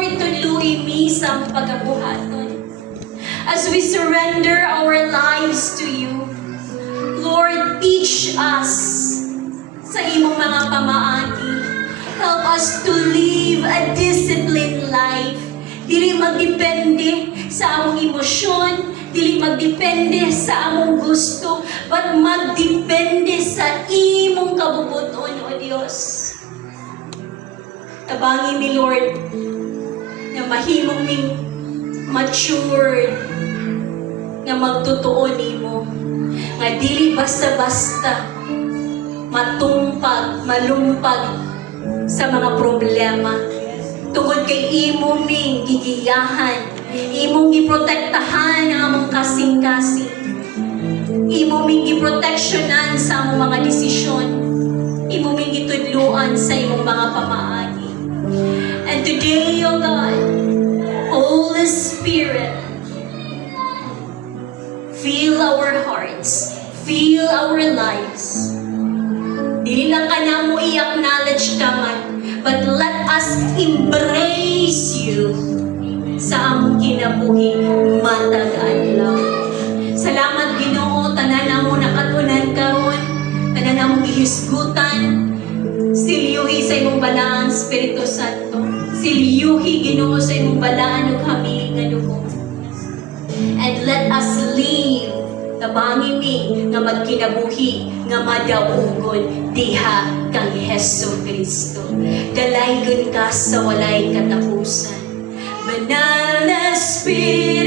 Lord, tuluy mi sa pagabuhaton. As we surrender our lives to you, Lord, teach us sa imong mga pamaagi. Help us to live a disciplined life. Dili magdepende sa among emosyon, dili magdepende sa among gusto, but magdepende sa imong kabubuton, O Dios. Tabangi mi, Lord, na mahimong mi matured, nga magtutuo nimo, nga dili basta-basta matumpag, malumpag sa mga problema. Tungod kay imo ming gigiyahan, imong giprotektahan ang among kasing-kasing, imo ming giproteksyonan sa among mga desisyon, imo ming gitudluan sa imong mga pamaagi. And today, O God, Holy Spirit, fill our hearts, fill our lives. Dili lang ka na mo i-acknowledge naman, but let us embrace you sa among kinabuhi matag adlaw. Salamat, Ginoo, tanan namo nakatunan karon, tanan namo gihisgutan. Silyuhi sa imong balaan, Espiritu Santo. Silyuhi, Ginoo, sa imong balaan ug hamiling nga dugo. And let us live tabangi mi nga magkinabuhi nga madaugon diha kang Hesus Kristo. Dalaygon ka sa walay katapusan. Banal na Espiritu